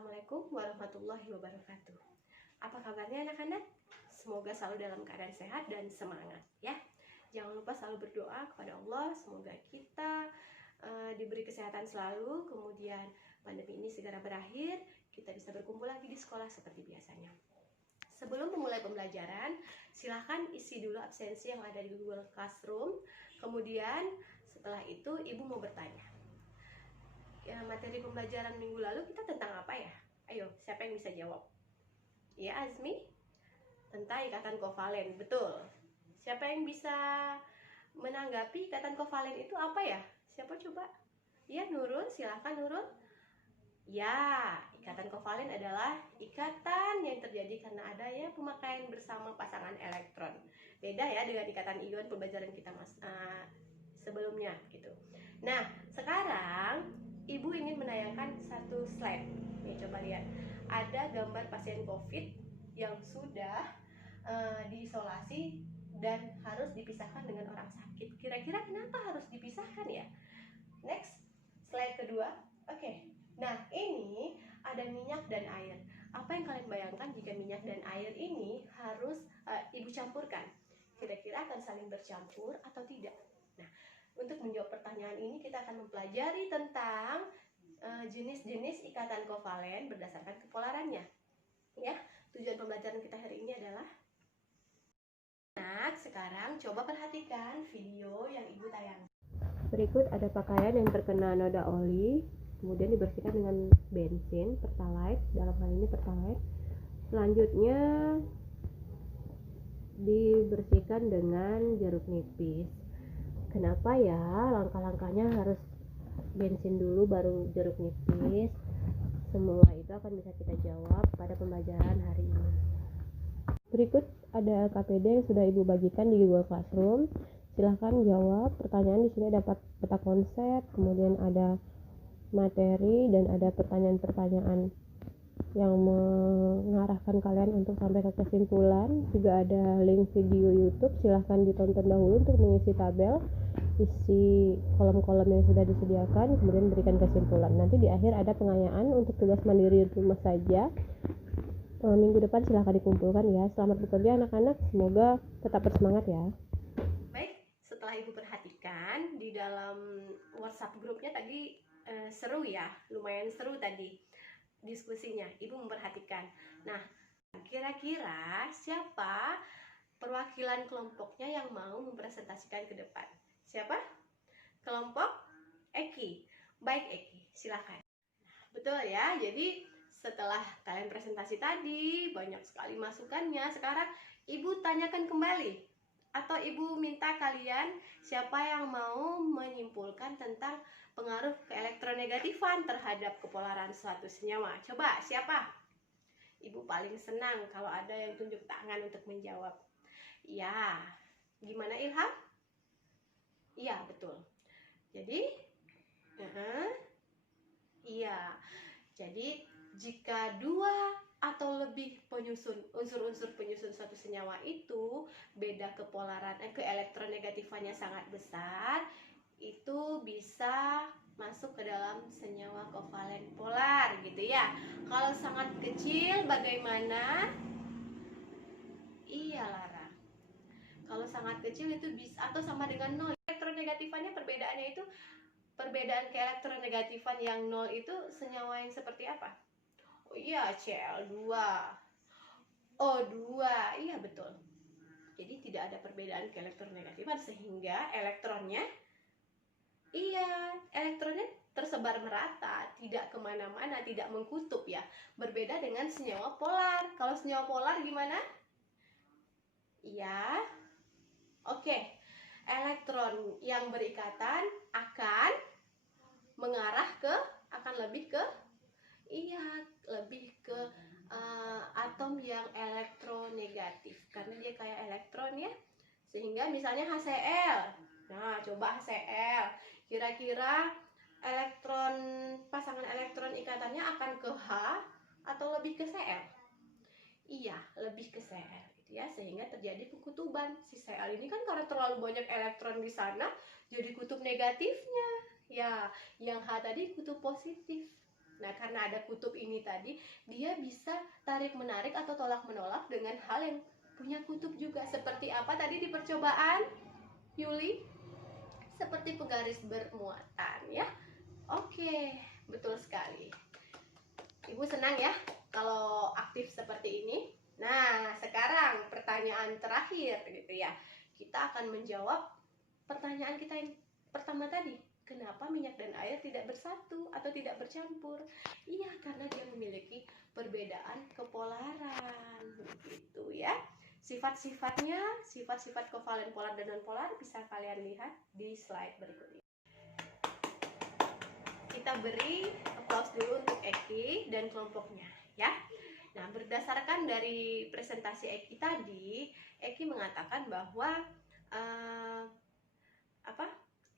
Assalamualaikum warahmatullahi wabarakatuh. Apa kabarnya anak-anak? Semoga selalu dalam keadaan sehat dan semangat ya. Jangan lupa selalu berdoa kepada Allah, semoga kita diberi kesehatan selalu, kemudian pandemi ini segera berakhir, kita bisa berkumpul lagi di sekolah seperti biasanya. Sebelum memulai pembelajaran, silahkan isi dulu absensi yang ada di Google Classroom. Kemudian setelah itu ibu mau bertanya. Ya, materi pembelajaran minggu lalu kita tentang apa ya? Ayo, siapa yang bisa jawab? Ya, Azmi? Tentang ikatan kovalen, betul. Siapa yang bisa menanggapi ikatan kovalen itu apa ya? Siapa coba? Ya, Nurul, silahkan Nurul. Ya, ikatan kovalen adalah ikatan yang terjadi karena adanya pemakaian bersama pasangan elektron. Beda ya dengan ikatan ion pembelajaran kita sebelumnya gitu. Nah, sekarang Ibu ingin menayangkan satu slide. Nih, coba lihat. Ada gambar pasien COVID yang sudah diisolasi dan harus dipisahkan dengan orang sakit. Kira-kira kenapa harus dipisahkan ya? Next, slide kedua. Oke. Nah, ini ada minyak dan air. Apa yang kalian bayangkan jika minyak dan air ini harus Ibu campurkan? Kira-kira akan saling bercampur atau tidak? Nah, untuk menjawab pertanyaan ini kita akan mempelajari tentang jenis-jenis ikatan kovalen berdasarkan kepolarannya. Ya, tujuan pembelajaran kita hari ini adalah sekarang coba perhatikan video yang Ibu tayang. Berikut ada pakaian yang terkena noda oli, kemudian dibersihkan dengan bensin, pertalite, dalam hal ini pertalite. Selanjutnya dibersihkan dengan jeruk nipis. Kenapa ya langkah-langkahnya harus bensin dulu baru jeruk nipis? Semua itu akan bisa kita jawab pada pembelajaran hari ini. Berikut ada LKPD yang sudah Ibu bagikan di Google Classroom. Silahkan jawab pertanyaan. Di sini ada peta konsep, kemudian ada materi, dan ada pertanyaan-pertanyaan yang mengarahkan kalian untuk sampai ke kesimpulan. Juga ada link video YouTube, silahkan ditonton dahulu untuk mengisi tabel, isi kolom-kolom yang sudah disediakan, kemudian berikan kesimpulan. Nanti di akhir ada pengayaan untuk tugas mandiri di rumah saja. Minggu depan silahkan dikumpulkan ya. Selamat bekerja anak-anak, semoga tetap bersemangat ya. Baik, setelah Ibu perhatikan di dalam WhatsApp grupnya tadi seru ya, lumayan seru tadi diskusinya. Ibu memperhatikan. Nah, kira-kira siapa perwakilan kelompoknya yang mau mempresentasikan ke depan? Siapa? Kelompok Eki. Baik Eki, silakan. Betul ya, jadi setelah kalian presentasi tadi, banyak sekali masukannya. Sekarang Ibu tanyakan kembali, atau Ibu minta kalian siapa yang mau menyimpulkan tentang pengaruh keelektronegatifan terhadap kepolaran suatu senyawa. Coba, siapa? Ibu paling senang kalau ada yang tunjuk tangan untuk menjawab. Ya, gimana Ilham? Iya, betul. Jadi, iya. Jadi, jika dua atau lebih unsur-unsur penyusun suatu senyawa itu beda keelektronegatifannya sangat besar, itu bisa masuk ke dalam senyawa kovalen polar gitu ya. Kalau sangat kecil bagaimana? Iya Lara. Kalau sangat kecil itu bisa atau sama dengan nol. Elektronegatifannya perbedaannya itu, perbedaan keelektronegatifan yang nol itu senyawa yang seperti apa? Oh iya, Cl2, O2, iya betul. Jadi tidak ada perbedaan keelektronegatifan sehingga elektronnya tersebar merata, tidak kemana-mana, tidak mengkutub ya. Berbeda dengan senyawa polar. Kalau senyawa polar gimana? Iya. Oke. Elektron yang berikatan akan mengarah lebih ke atom yang elektronegatif karena dia kayak elektron ya. Sehingga misalnya HCl. Nah, coba HCl. Kira-kira pasangan elektron ikatannya akan ke H atau lebih ke Cl? Iya, lebih ke Cl gitu ya, sehingga terjadi pengkutuban. Si Cl ini kan karena terlalu banyak elektron di sana, jadi kutub negatifnya. Ya, yang H tadi kutub positif. Nah, karena ada kutub ini tadi, dia bisa tarik-menarik atau tolak-menolak dengan hal yang punya kutub juga. Seperti apa tadi di percobaan, Yuli? Seperti penggaris bermuatan, ya. Oke, betul sekali. Ibu senang ya kalau aktif seperti ini. Nah, sekarang pertanyaan terakhir gitu ya. Kita akan menjawab pertanyaan kita yang pertama tadi. Kenapa minyak dan air tidak bersatu atau tidak bercampur? Iya, karena dia memiliki perbedaan kepolaran. Begitu ya. Sifat-sifatnya, sifat-sifat kovalen polar dan nonpolar bisa kalian lihat di slide berikut ini. Kita beri applause dulu untuk Eki dan kelompoknya ya. Nah, berdasarkan dari presentasi Eki tadi, Eki mengatakan bahwa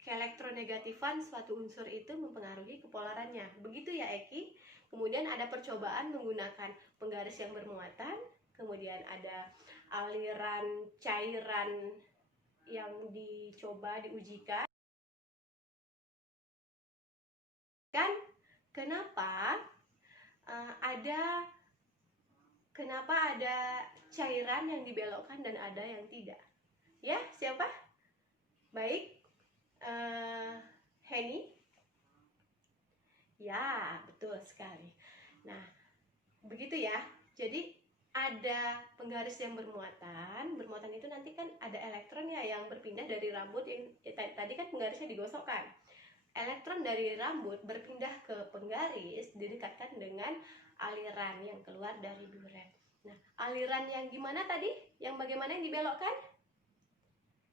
keelektronegatifan suatu unsur itu mempengaruhi kepolarannya. Begitu ya Eki. Kemudian ada percobaan menggunakan penggaris yang bermuatan, kemudian ada aliran cairan yang dicoba diujikan. Kan kenapa ada cairan yang dibelokkan dan ada yang tidak? Ya, siapa? Baik. Henny? Ya, betul sekali. Nah, begitu ya. Jadi ada penggaris yang bermuatan. Bermuatan itu nanti kan ada elektron ya yang berpindah dari rambut yang tadi kan penggarisnya digosokkan. Elektron dari rambut berpindah ke penggaris didekatkan dengan aliran yang keluar dari duret. Nah, aliran yang gimana tadi? Yang bagaimana yang dibelokkan?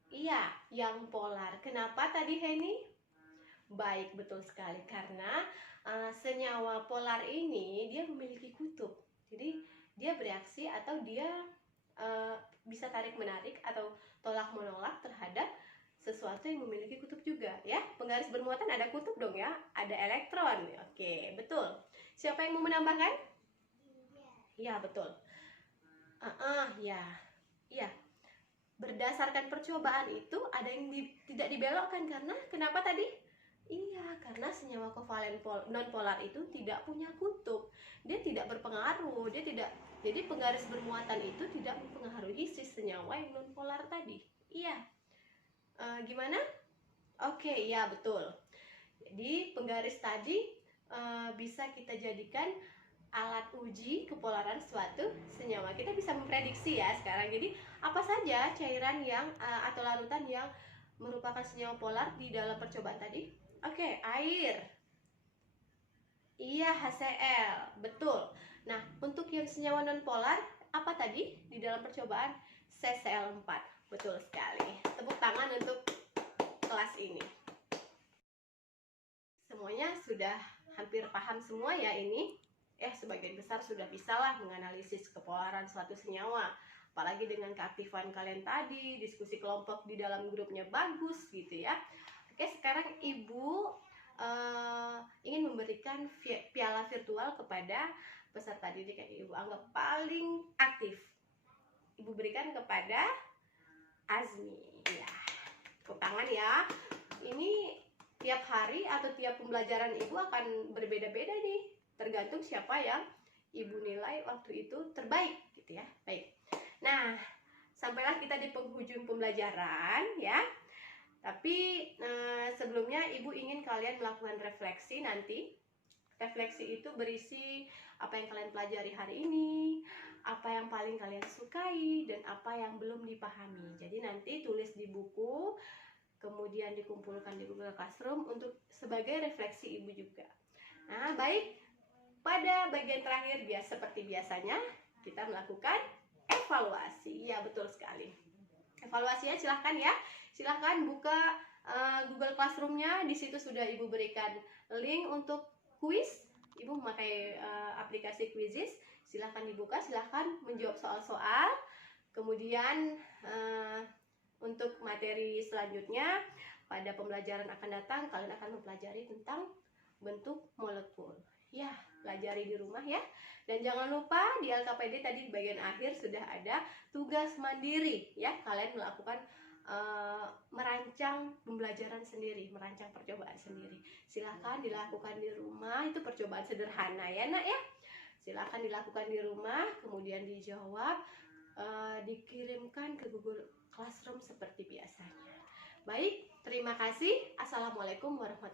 Iya, yang polar. Kenapa tadi Henny? Baik, betul sekali. Karena senyawa polar ini dia memiliki kutub. Jadi dia bereaksi atau dia bisa tarik-menarik atau tolak-menolak terhadap sesuatu yang memiliki kutub juga ya. Penggaris bermuatan ada kutub dong ya, ada elektron. Oke, betul. Siapa yang mau menambahkan? Iya, betul. Ya. Iya. Berdasarkan percobaan itu ada yang tidak dibelokkan karena kenapa tadi? Iya, karena senyawa kovalen nonpolar itu tidak punya kutub. Dia tidak berpengaruh, jadi penggaris bermuatan itu tidak mempengaruhi si senyawa yang nonpolar tadi. Iya. Gimana? Oke, ya betul. Jadi penggaris tadi bisa kita jadikan alat uji kepolaran suatu senyawa. Kita bisa memprediksi ya sekarang. Jadi apa saja cairan yang atau larutan yang merupakan senyawa polar di dalam percobaan tadi? Oke, air. Iya, HCl. Betul. Nah, untuk yang senyawa nonpolar apa tadi di dalam percobaan? CCl4. Betul sekali. Tepuk tangan untuk kelas ini. Semuanya sudah hampir paham semua ya ini. Sebagian besar sudah bisalah menganalisis kepolaran suatu senyawa. Apalagi dengan keaktifan kalian tadi, diskusi kelompok di dalam grupnya bagus gitu ya. Oke, sekarang Ibu ingin memberikan piala virtual kepada peserta didik yang Ibu anggap paling aktif. Ibu berikan kepada Azmi. Ya, tepuk tangan ya. Ini tiap hari atau tiap pembelajaran Ibu akan berbeda-beda nih. Tergantung siapa yang Ibu nilai waktu itu terbaik gitu ya. Baik. Nah, sampailah kita di penghujung pembelajaran ya. Tapi sebelumnya Ibu ingin kalian melakukan refleksi nanti. Refleksi itu berisi apa yang kalian pelajari hari ini, apa yang paling kalian sukai, dan apa yang belum dipahami. Jadi nanti tulis di buku, kemudian dikumpulkan di Google Classroom untuk sebagai refleksi Ibu juga. Nah, baik. Pada bagian terakhir seperti biasanya kita melakukan evaluasi. Ya, betul sekali. Evaluasinya silahkan ya. Silahkan buka Google Classroom-nya. Di situ sudah Ibu berikan link untuk kuis. Ibu memakai aplikasi Quizizz. Silahkan dibuka, silahkan menjawab soal-soal. Kemudian untuk materi selanjutnya pada pembelajaran akan datang kalian akan mempelajari tentang bentuk molekul. Ya, pelajari di rumah ya. Dan jangan lupa di LKPD tadi di bagian akhir sudah ada tugas mandiri ya. Kalian melakukan merancang pembelajaran sendiri, merancang percobaan sendiri. Silakan dilakukan di rumah, itu percobaan sederhana ya nak ya. Silakan dilakukan di rumah, kemudian dijawab, dikirimkan ke Google Classroom seperti biasanya. Baik, terima kasih. Assalamualaikum warahmatullahi wabarakatuh.